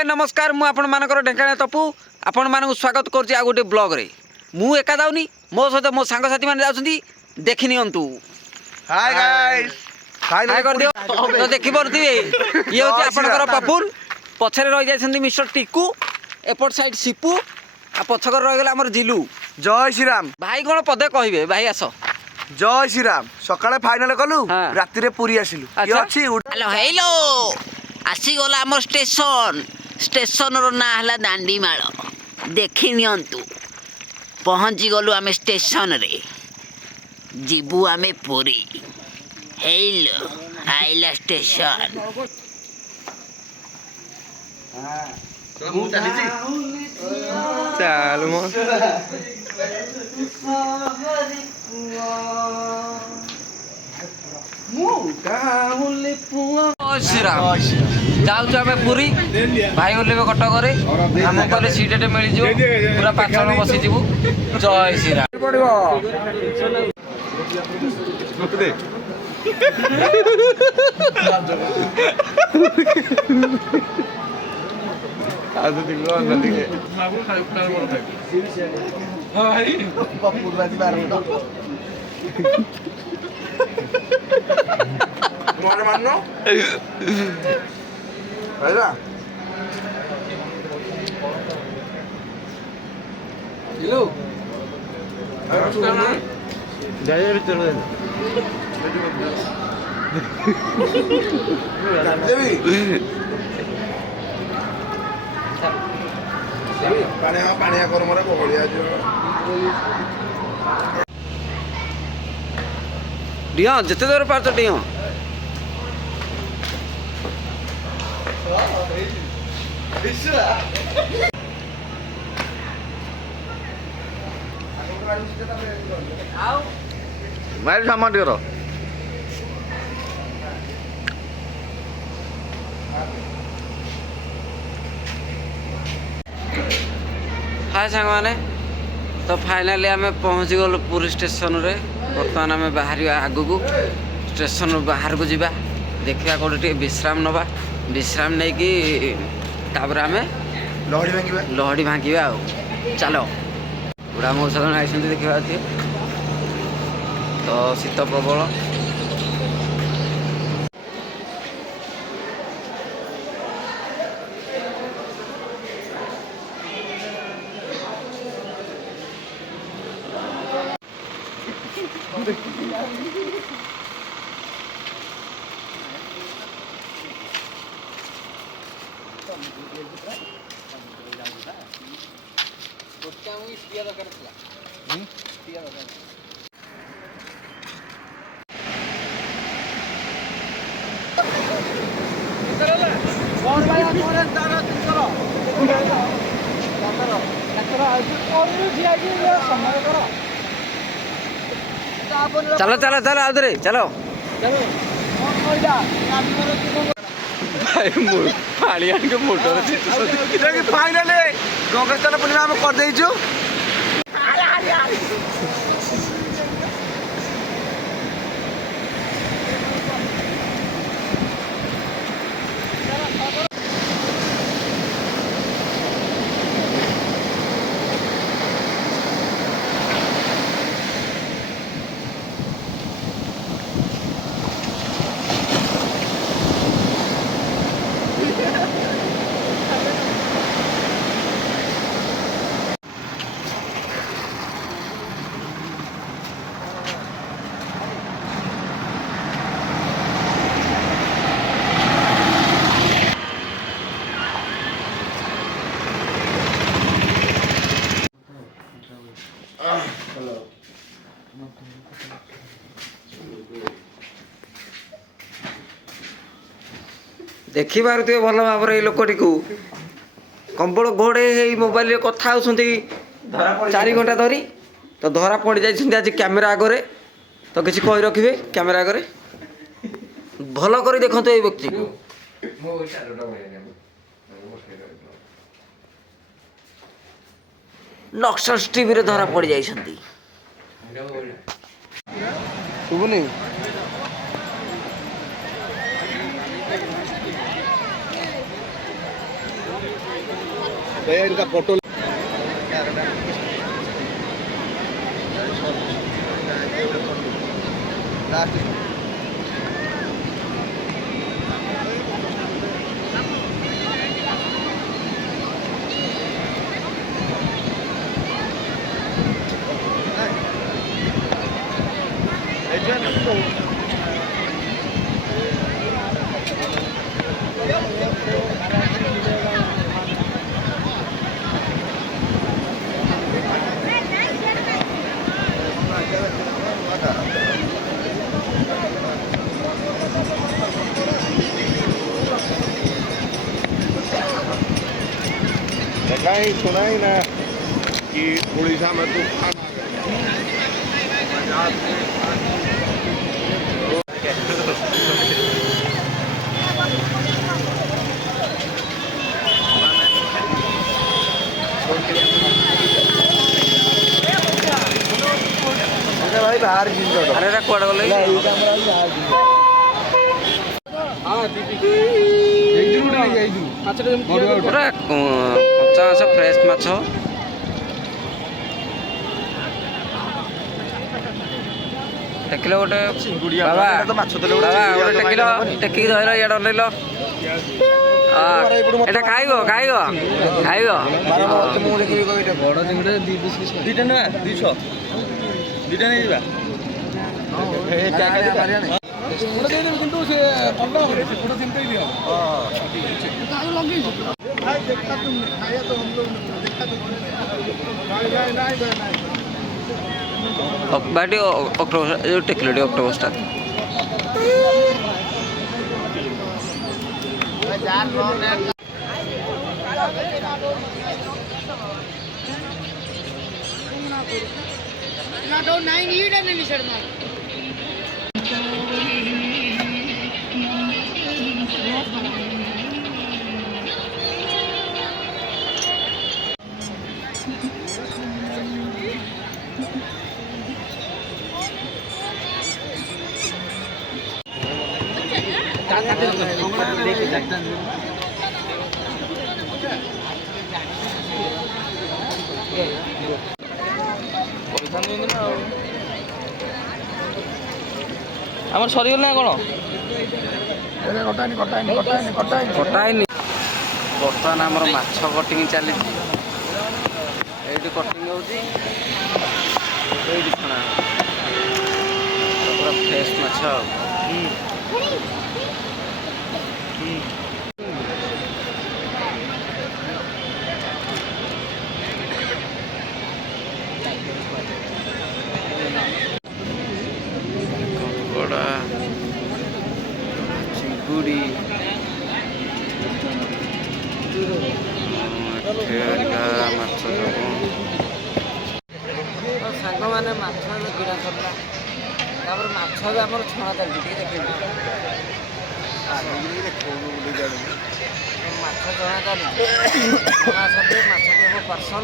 हाय नमस्कार मु आपण मानकर ढेंकाना तपु आपण मानक स्वागत करछि आ गोटे ब्लॉग रे मु एका जाउनी मो सहित मो सांग साथी माने जाउछंती देखि नियंतु। हाय गाइस हाय कर दियो तो देखि परथिबे ये होछि आपनकर पपुन पछरे रहि जायछंती मिस्टर टिकू एपट साइड सिपू आ पछकर रहि गेला हमर जिलू। जय श्री राम भाई कोन पदे कहबे भाई आसो। जय श्री राम सकाळे फाइनल कलु हाँ। राति रे पूरी आसिलु की अच्छा। अछि हेलो हेलो आसी गला आम स्टेशन स्टेशन रो ना हला दांडीमाल देखि नियंतु पहुंची गलु आमे स्टेशन रे जीबू आमे पुरी हेलो आइला स्टेशन चल मो श्री राम जाऊँ आम पुरी भाई ओल्हे कटक आम कहले सीटे मिल पूरा 5 जण बसीजु। जय श्री राम मोर माननो हैला हेलो जय रे चलो देवी पानिया कर मोरे बहलिया जो डिया जिते दूर पार तो डिया माइल सामान दियो हाय सांग माने तो फाइनाली आम पहुँची गलु पुरी स्टेशन रे। बर्तमान आम बाहर आगु को स्टेशन बाहर को जावा देखा कौटे टे विश्राम नवा विश्राम नहीं कि आम लहड़ी भांगा चल बुढ़ा मौसा आई देखा तो शीत प्रबल चलो चलो चलो आदरे चलो भाई मोटर फाइनली गंगेश्वर पूर्णिमा हम कर देइछु। देखि पारुथिबे भल भाव ये लोकटी को कंबल घोड़े मोबाइल कथा होती 4 घंटा धरी तो धरा पड़ जाइछन्ती आज कैमेरा आगरे तो किसी कही रखिए कैमेरा आगरे भल कर देखते ये व्यक्ति को नक्सल्स टीवी रे धरा पड़ जाइछन्ती। सुबुनी भैया इनका फोटो कहीं सुना ही ना कि उड़ीसा में तूफान आ गया भाई बाहर अरे रे कुआडे गले ପୁରା କଞ୍ଚା ମାଛ ଫ୍ରେଶ୍ ମାଛ ଟେକିଲ ଗୋଟେ ବାବା ବାବା ଗୋଟେ ଟେକିଲ ଟେକିକି ଧରିଲ ଇଆଡ଼େ ଅନେଇଲ ଏଇଟା ଖାଇବ ଖାଇବ ଖାଇବ ବଡ଼ ଚିଙ୍ଗୁଡ଼ି 2 ଟଙ୍କା 200 2ଟା ନେଇଯିବା କିନ୍ତୁ ସେ ବାଟି ଅକ୍ଟୋବର ଯେଉଁ ଟେକିଲଟି ଅକ୍ଟୋବରଟା ଆମର ସରିଗଲା ନା କ'ଣ? କଟା ହେଇନି ବର୍ତ୍ତମାନ ଆମର ମାଛ କଟିଂ ଚାଲିଛି ଏଇଠି କଟିଂ ହେଉଛି ଏଇଠି ଛଣା ପୁରା ଫ୍ରେଶ୍ ମାଛ କଙ୍କଡ଼ା ଚିଙ୍ଗୁଡ଼ି ମାଛ ସବୁ ସାଙ୍ଗମାନେ ମାଛ ଏବେ କିଣା ସରିଲା ତାପରେ ମାଛ ଏବେ ଆମର ଛଣା ଚାଲିଛି ଟିକେ ଦେଖେଇବି ମାଛ ଛଣା ଚାଲିଛି ଛଣା ସରିଲେ ମାଛ ହେବ ପାର୍ସଲ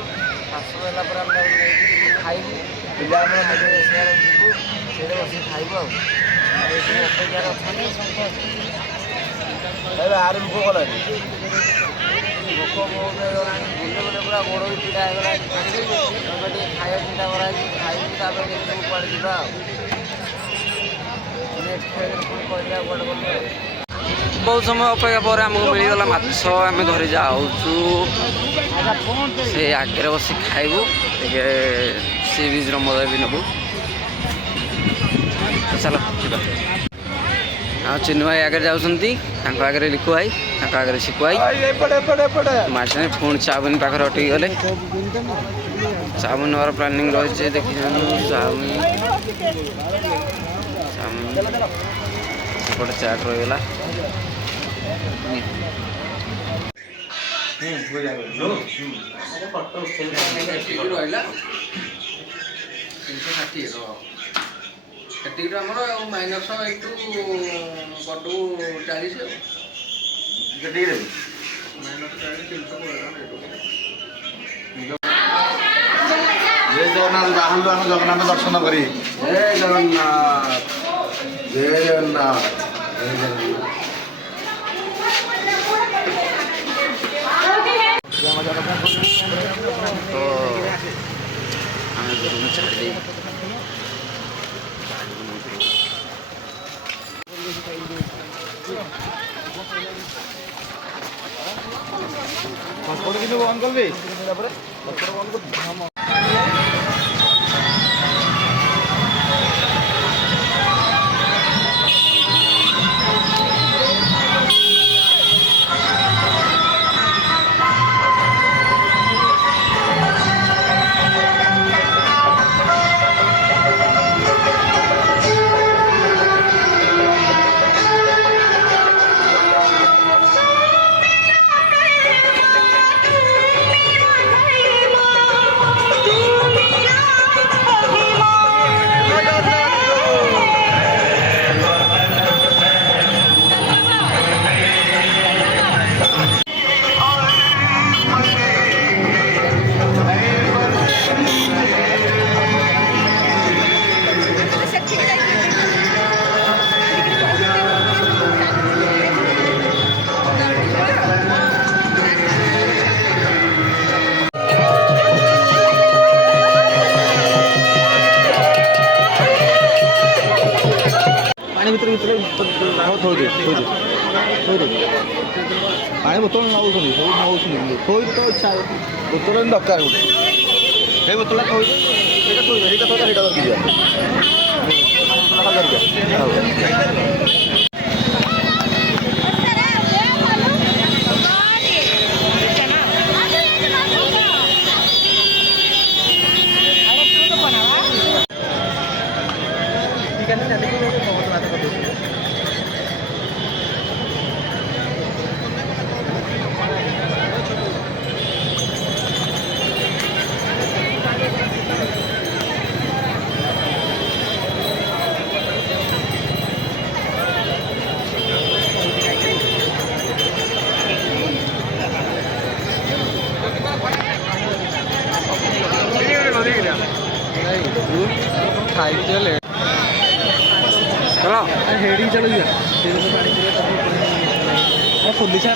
ହେଲା ପରେ ଆମେ ନେଇକି ଖାଇବୁ ପିଲା ଆମର ସେଆଡ଼େ ଯିବୁ ସେଇଠି ବସିକି ଖାଇବୁ ଆଉ ଏଇଠି ଅପେକ୍ଷାରେ ଅଛନ୍ତି ଏବେ ଆରେ ଭୋକ କଲାଣି ଭୋକ ବହୁତ ହେଇଗଲାଣି ବୁଲେ ବୁଲେ ପୁରା ଗୋଡ଼ ବି ପିଡ଼ା ହେଇଗଲାଣି ଏବେ ଟିକେ ଖାଇବା ଚିନ୍ତା କରାହେଇଛି ଖାଇବୁ ତାପରେ ଦେଖିବୁ କୁଆଡ଼େ ଯିବା ଆଉ ନେକ୍ସଟ ଫେଜ୍ରେ ପୁଣି କହିବା କୁଆଡ଼େ ଗଲେ ବହୁତ ସମୟ ଅପେକ୍ଷା ପରେ ଆମକୁ ମିଳିଗଲା ମାଛ ଆମେ ଧରି ଯାଉଛୁ ସେ ଆଗରେ ବସି ଖାଇବୁ ଟିକେ ସି ବିଚ୍ର ମଜା ବି ନେବୁ ଚାଲ ଯିବା ଆଉ ଚିନୁ ଭାଇ ଆଗରେ ଯାଉଛନ୍ତି ତାଙ୍କ ଆଗରେ ଲିକୁ ଭାଇ ତାଙ୍କ ଆଗରେ ଶିକୁ ଭାଇ ମାଛ ପୁଣି ଚାଉମିନ ପାଖରେ ଅଟକି ଗଲେ ଚାଉମିନ ନେବାର ପ୍ଲାନିଂ ରହିଛି ଦେଖିଯାନ୍ତୁ ଚାଉମିନ ସେପଟେ ଚାଟ୍ ରହିଗଲା ରହିଲା 360 ସେତିକିଟା ଆମର ଆଉ ମାଇନସ୍ ଏଇଠୁ କଟୁ 40 ଆଉ କେତିକିରେ ମାଇନସ୍ 40 ଜୟ ଜଗନ୍ନାଥ ବାହାରୁ ଆମେ ଜଗନ୍ନାଥ ଦର୍ଶନ କରି ଜୟ ଜଗନ୍ନାଥ ଜୟ ଜଗନ୍ନାଥ ଜୟ ଜଗନ୍ନାଥ तो ଆମେ ଘରକୁ ଛାଡ଼ି ଦେଇ କିନ୍ତୁ ବନ୍ଦ କରିବି ତାପରେ ପାଣି ଭିତରେ ଥୋଇ ପାଣି ବୋତଲ ନେଉଛନ୍ତି ସବୁ ନେଉଛନ୍ତି ଥୋଇ ତ ଇଚ୍ଛା ବୋତଲ ଦରକାର ଗୋଟେ ସେଇ ବୋତଲଟା ଥୋଇ ସେଇଟା ଧରିକି ଯିବା चलो हेड़ी चलो पुलिस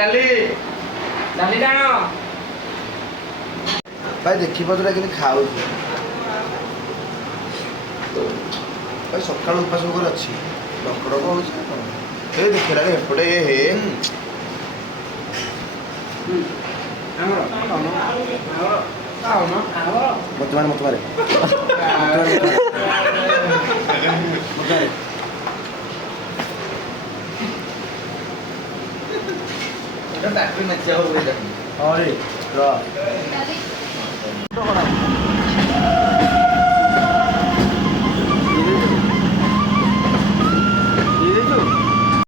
ଡାଲି ଡାଲି ଟାଣ ଭାଇ ଦେଖିପାରୁଛୁ କେମିତି ଖାଉଛି ଭାଇ ସକାଳୁ ଉପାସ ଉପରେ ଅଛି ଡକ୍ଟର କହୁଛି ଏ ଦେଖିଲାଣି ଏପଟେ ହେ ମତେ ମାରେ ହଁ ରେ